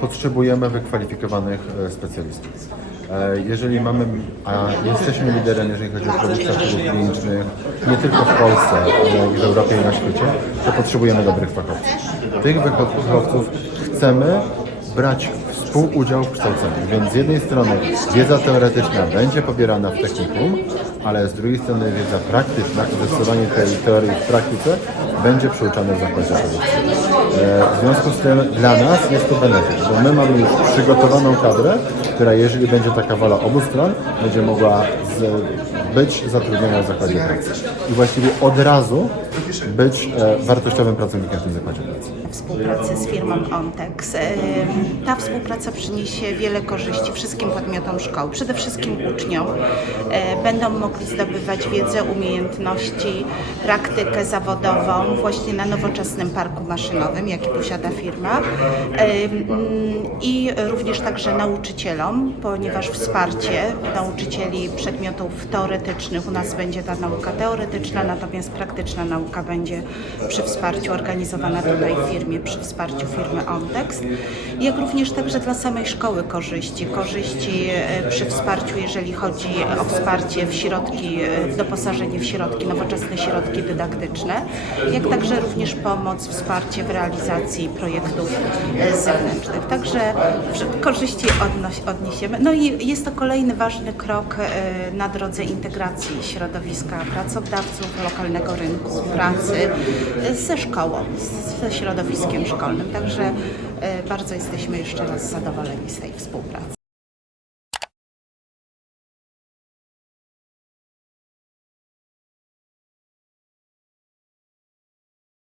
potrzebujemy wykwalifikowanych e, specjalistów. E, Jeżeli mamy, a jesteśmy liderem, jeżeli chodzi o produkcję aktywów klinicznych, nie tylko w Polsce, ale i w Europie i na świecie, to potrzebujemy dobrych fachowców. Tych fachowców chcemy brać współudział w kształceniu. Więc z jednej strony wiedza teoretyczna będzie pobierana w technikum, ale z drugiej strony wiedza praktyczna i zastosowanie tej teorii w praktyce będzie przyuczane w zakładzie produkcji. E, W związku z tym dla nas jest to benefit, bo my mamy już przygotowaną kadrę, która jeżeli będzie taka wola obu stron, będzie mogła być zatrudniona w zakładzie pracy. I właściwie od razu być e, wartościowym pracownikiem w tym zakładzie pracy. współpracy z firmą Ontex. Em, Ta współpraca przyniesie wiele korzyści wszystkim podmiotom szkoły, przede wszystkim uczniom. E, Będą mogli zdobywać wiedzę, umiejętności, praktykę zawodową właśnie na nowoczesnym parku maszynowym, jaki posiada firma. I również także nauczycielom, ponieważ wsparcie nauczycieli przedmiotów teoretycznych, u nas będzie ta nauka teoretyczna, natomiast praktyczna nauka będzie przy wsparciu organizowana tutaj w firmie, przy wsparciu firmy Ontex, jak również także dla samej szkoły korzyści. Korzyści e, przy wsparciu, jeżeli chodzi o wsparcie w środki, e, doposażenie w środki, nowoczesne środki dydaktyczne, jak także również pomoc, wsparcie w realizacji projektów e, zewnętrznych. Także korzyści odnoś- odniesiemy. No i jest to kolejny ważny krok e, na drodze integracji środowiska pracodawców, lokalnego rynku pracy ze szkołą, ze środowiskiem szkolnym. Także bardzo jesteśmy jeszcze raz zadowoleni z tej współpracy.